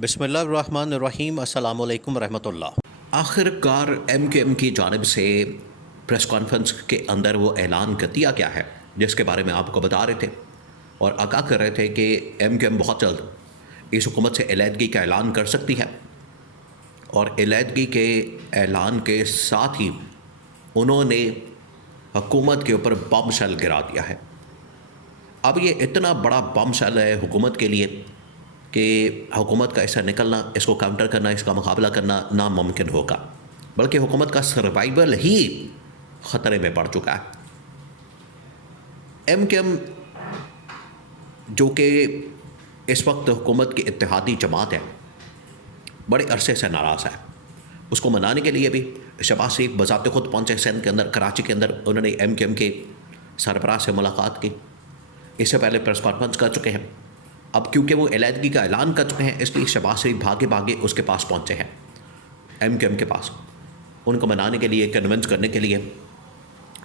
बिस्मिल्लाहिर्रहमानिर्रहीम अस्सलामु अलैकुम रहमतुल्लाह। आखिरकार एमकेएम की जानिब से प्रेस कॉन्फ्रेंस के अंदर वो ऐलान कर दिया गया है जिसके बारे में आपको बता रहे थे और आगाह कर रहे थे कि एमकेएम बहुत जल्द इस हुकूमत से अलहदगी का ऐलान कर सकती है और अलहदगी के ऐलान के साथ ही उन्होंने हुकूमत के ऊपर बम शेल गिरा दिया है। अब ये इतना बड़ा बम शेल है हुकूमत के लिए कि हुकूमत का ऐसा निकलना, इसको काउंटर करना, इसका मुकाबला करना नामुमकिन होगा, बल्कि हुकूमत का सर्वाइवल ही ख़तरे में पड़ चुका है। एमकेएम जो कि इस वक्त हुकूमत की इत्तेहादी जमात है, बड़े अरसे से नाराज़ है। उसको मनाने के लिए भी शहबाज शरीफ बज़ाते खुद पहुँचे सिंध के अंदर, कराची के अंदर। उन्होंने एमकेएम के सरबराह से मुलाकात की, इससे पहले प्रेस कॉन्फ्रेंस कर चुके हैं। अब क्योंकि वो अलहदगी का ऐलान कर चुके हैं, इसलिए शहबाज शरीफ भागे भागे उसके पास पहुँचे हैं, एमकेएम के पास, उनको मनाने के लिए, कन्विंस करने के लिए,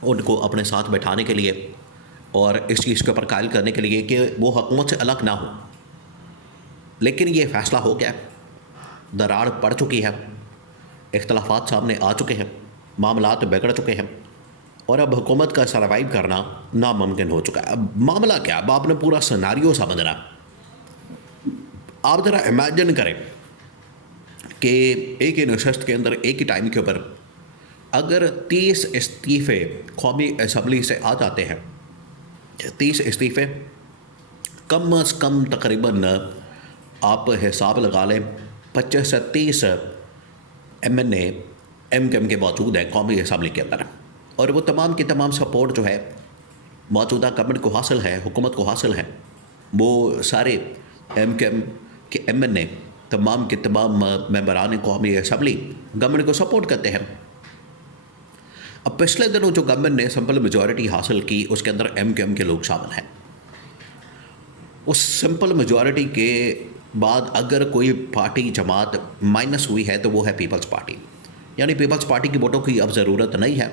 उनको अपने साथ बैठाने के लिए और इस चीज़ के ऊपर कायल करने के लिए कि वो हुकूमत से अलग ना हो। लेकिन ये फ़ैसला हो गया, दरार पड़ चुकी है, इख्तलाफात सामने आ चुके हैं, मामलात बिगड़ चुके हैं और अब हुकूमत का सर्वाइव करना नामुमकिन हो चुका है। अब मामला क्या, अब आपने पूरा सिनेरियो समझना। आप ज़रा इमेजिन करें कि एक ही नशस्त के अंदर, एक ही टाइम के ऊपर अगर 30 इस्तीफ़े कौमी असम्बली से आ जाते हैं, 30 इस्तीफ़े, कम अज़ कम तकरीबन आप हिसाब लगा लें 25 से 30 एमएनए एमकेएम के मौजूद हैं कौमी असम्बली के अंदर, और वो तमाम की तमाम सपोर्ट जो है मौजूदा गवर्नमेंट को हासिल है, हुकूमत को हासिल है। वो सारे एमकेएम के एमएनए तमाम के तमाम मेंबरान कौमी असम्बली गवर्नमेंट को सपोर्ट करते हैं। अब पिछले दिनों जो गवर्नमेंट ने सिंपल मेजॉरिटी हासिल की, उसके अंदर एमकेएम के लोग शामिल हैं। उस सिंपल मेजॉरिटी के बाद अगर कोई पार्टी जमात माइनस हुई है तो वो है पीपल्स पार्टी, यानी पीपल्स पार्टी की वोटों की अब ज़रूरत नहीं है।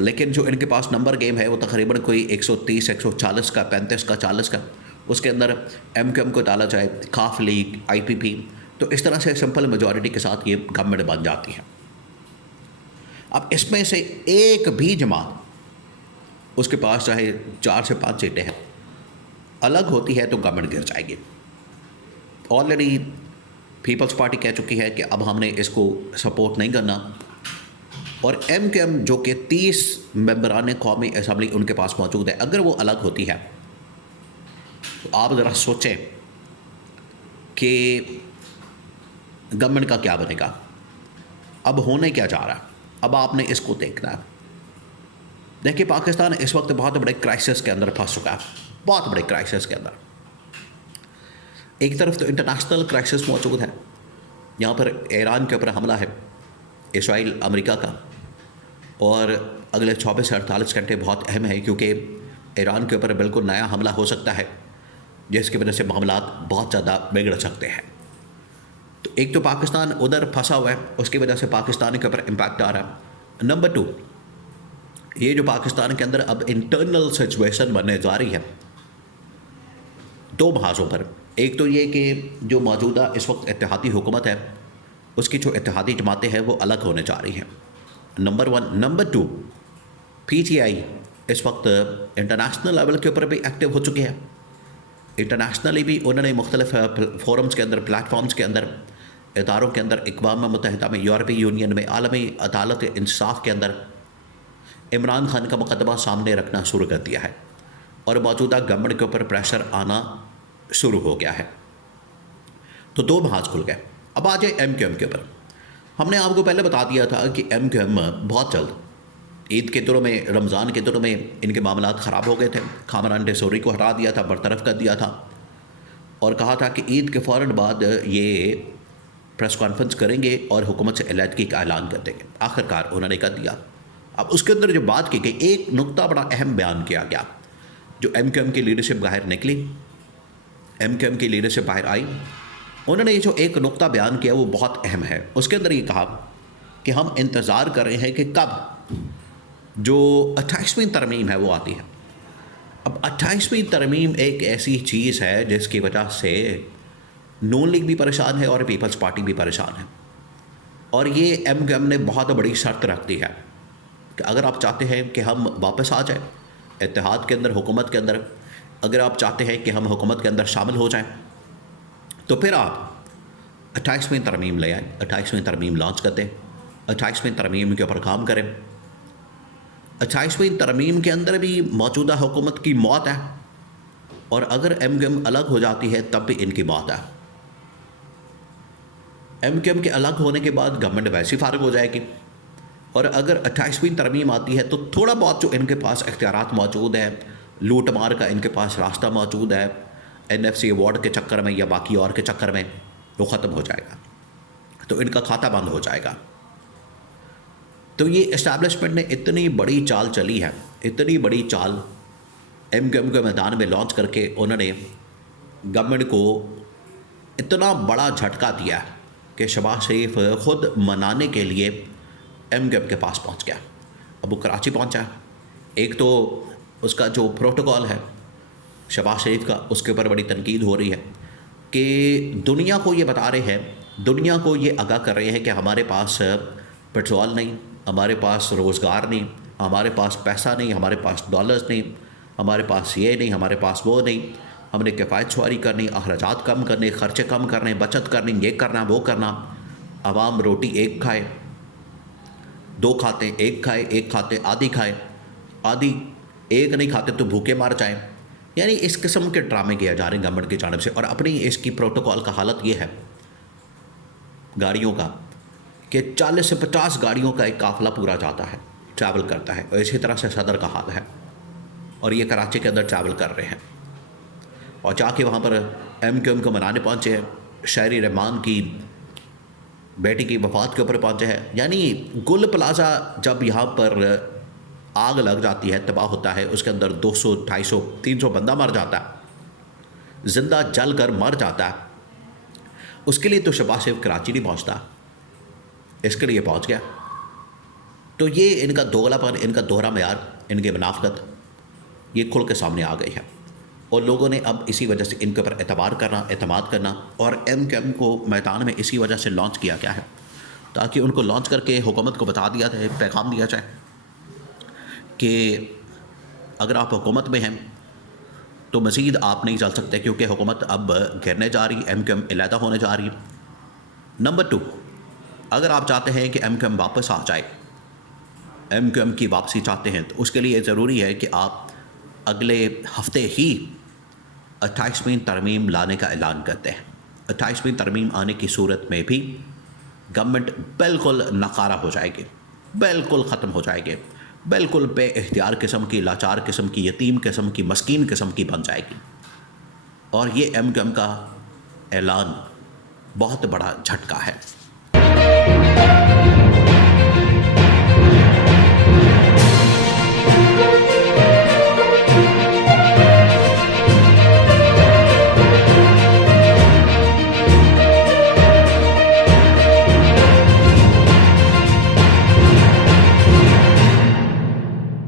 लेकिन जो इनके पास नंबर गेम है वो तकरीबन कोई 130, 140 का, 35 का, 40 का, उसके अंदर एमकेएम को डाला जाए, खाफ लीग, आईपीपी, तो इस तरह से सिंपल मेजॉरिटी के साथ ये गवर्नमेंट बन जाती है। अब इसमें से एक भी जमात, उसके पास चाहे 4 से 5 सीटें हैं, अलग होती है तो गवर्नमेंट गिर जाएगी। ऑलरेडी पीपल्स पार्टी कह चुकी है कि अब हमने इसको सपोर्ट नहीं करना, और एमकेएम जो कि 30 मेंबरान कौमी असम्बली उनके पास मौजूद है, अगर वो अलग होती है तो आप ज़रा सोचें कि गवर्नमेंट का क्या बनेगा। अब होने क्या जा रहा है, अब आपने इसको देखना है। देखिए, पाकिस्तान इस वक्त बहुत बड़े क्राइसिस के अंदर फंस चुका है, बहुत बड़े क्राइसिस के अंदर। एक तरफ तो इंटरनेशनल क्राइसिस मौजूद है, यहाँ पर ईरान के ऊपर हमला है, इसराइल अमेरिका का, और अगले 24 से 48 घंटे बहुत अहम है क्योंकि ईरान के ऊपर बिल्कुल नया हमला हो सकता है जिसकी वजह से मामलात बहुत ज़्यादा बिगड़ सकते हैं। तो एक तो पाकिस्तान उधर फंसा हुआ है, उसकी वजह से पाकिस्तान के ऊपर इम्पैक्ट आ रहा है। नंबर 2, ये जो पाकिस्तान के अंदर अब इंटरनल सिचुएशन बनने जा रही है, 2 महाजों पर। एक तो ये कि जो मौजूदा इस वक्त इत्तेहादी हुकूमत है, उसकी जो इत्तेहादी जमातें हैं वो अलग होने जा रही हैं, नंबर 1। नंबर 2, पीटीआई इस वक्त इंटरनेशनल लेवल के ऊपर भी एक्टिव हो चुके हैं। इंटरनेशनली भी उन्होंने मुख्तलिफ फोरम्स के अंदर, प्लेटफॉर्म्स के अंदर, इदारों के अंदर, अक़वाम मुत्तहिदा में, यूरोपीय यूनियन में, आलमी अदालत इंसाफ के अंदर इमरान खान का मुकदमा सामने रखना शुरू कर दिया है और मौजूदा गवर्नमेंट के ऊपर प्रेशर आना शुरू हो गया है। तो 2 महाज खुल गए। अब आ जाए एमकेएम के ऊपर। हमने आपको पहले बता दिया था कि एमकेएम बहुत जल्द, ईद के दिनों में, रमज़ान के दिनों में इनके मामलात ख़राब हो गए थे। खामरान डेसोरी को हटा दिया था, बरतरफ कर दिया था और कहा था कि ईद के फ़ौरन बाद ये प्रेस कॉन्फ्रेंस करेंगे और हुकूमत से अलहदगी का ऐलान कर देंगे। आखिरकार उन्होंने कर दिया। अब उसके अंदर जो बात की गई, एक नुक्ता बड़ा अहम बयान किया गया। जो एमकेएम की लीडरशिप बाहर निकली, एमकेएम की लीडरशिप बाहर आई, उन्होंने ये जो एक नुक्ता बयान किया वो बहुत अहम है। उसके अंदर ये कहा कि हम इंतज़ार कर रहे हैं कि कब जो 28वीं तरमीम है वो आती है। अब 28वीं तरमीम एक ऐसी चीज़ है जिसकी वजह से नून लीग भी परेशान है और पीपल्स पार्टी भी परेशान है। और ये MQM ने बहुत बड़ी शर्त रख दी है कि अगर आप चाहते हैं कि हम वापस आ जाएं इत्तेहाद के अंदर, हुकूमत के अंदर, अगर आप चाहते हैं कि हम हुकूमत के अंदर शामिल हो जाएं, तो फिर आप 28वीं तरमीम ले आएँ, 28वीं तरमीम लॉन्च कर दें, 28वीं तरमीम के ऊपर काम करें। 28वीं तरमीम के अंदर भी मौजूदा हुकूमत की मौत है, और अगर MQM अलग हो जाती है तब भी इनकी मौत है। MQM के अलग होने के बाद गवर्नमेंट वैसे ही फारग हो जाएगी, और अगर 28वीं तरमीम आती है तो थोड़ा बहुत जो इनके पास इख्तियारात मौजूद है, लूट मार का इनके पास रास्ता मौजूद है, NFC अवार्ड के चक्कर में या बाकी और के चक्कर में, वो ख़त्म हो जाएगा, तो इनका खाता बंद हो जाएगा। तो ये इस्टेब्लिशमेंट ने इतनी बड़ी चाल चली है, इतनी बड़ी चाल MQM के मैदान में लॉन्च करके उन्होंने गवर्नमेंट को इतना बड़ा झटका दिया कि शहबाज शरीफ ख़ुद मनाने के लिए MQM के पास पहुंच गया। अब वो कराची पहुंचा। एक तो उसका जो प्रोटोकॉल है शहबाज शरीफ का, उसके ऊपर बड़ी तनकीद हो रही है कि दुनिया को ये बता रहे हैं, दुनिया को ये आगाह कर रहे हैं कि हमारे पास पेट्रोल नहीं, हमारे पास रोज़गार नहीं, हमारे पास पैसा नहीं, हमारे पास डॉलर्स नहीं, हमारे पास ये नहीं, हमारे पास वो नहीं, हमने किफ़ायत शुमारी करनी, अखराजात कम करने, ख़र्चे कम करने, बचत करनी, ये करना वो करना। आवाम रोटी एक खाए, दो खाते एक खाए, एक खाते आधी खाए, आधी एक नहीं खाते तो भूखे मर जाएं। यानी इस किस्म के ड्रामे किए जा रहे हैं गवर्नमेंट की जानिब से। और अपनी इसकी प्रोटोकॉल का हालत ये है गाड़ियों का कि 40 से 50 गाड़ियों का एक काफ़िला पूरा जाता है, ट्रैवल करता है। और इसी तरह से सदर का हाल है, और ये कराची के अंदर ट्रैवल कर रहे हैं, और जाके वहाँ पर MQM को मनाने पहुँचे हैं, शायरी रहमान की बेटी की वफ़ात के ऊपर पहुँचे हैं। यानी गुल प्लाज़ा जब यहाँ पर आग लग जाती है, तबाह होता है, उसके अंदर 200, 250, 300 बंदा मर जाता है, ज़िंदा जल कर मर जाता है, उसके लिए तो शहबाज शरीफ कराची नहीं पहुँचता, इसके लिए पहुँच गया। तो ये इनका दोगलापन, इनका दोहरा मेयार, इनकी मुनाफ़िकत ये खुल के सामने आ गई है, और लोगों ने अब इसी वजह से इनके ऊपर एतमाद करना और MQM को मैदान में इसी वजह से लॉन्च किया गया है, ताकि उनको लॉन्च करके हुकूमत को बता दिया जाए, पैगाम दिया जाए कि अगर आप हुकूमत में हैं तो मज़ीद आप नहीं चल सकते, क्योंकि हुकूमत अब गिरने जा रही, MQM अलहदा होने जा रही। नंबर 2, अगर आप चाहते हैं कि MQM वापस आ जाए, MQM की वापसी चाहते हैं, तो उसके लिए ज़रूरी है कि आप अगले हफ्ते ही 28वीं तरमीम लाने का ऐलान करते हैं। 28वीं तरमीम आने की सूरत में भी गवर्नमेंट बिल्कुल नकारा हो जाएगी, बिल्कुल ख़त्म हो जाएगी, बिल्कुल बेइख्तियार किस्म की, लाचार किस्म की, यतीम किस्म की, मस्कीन किस्म की बन जाएगी। और ये MQM का ऐलान बहुत बड़ा झटका है।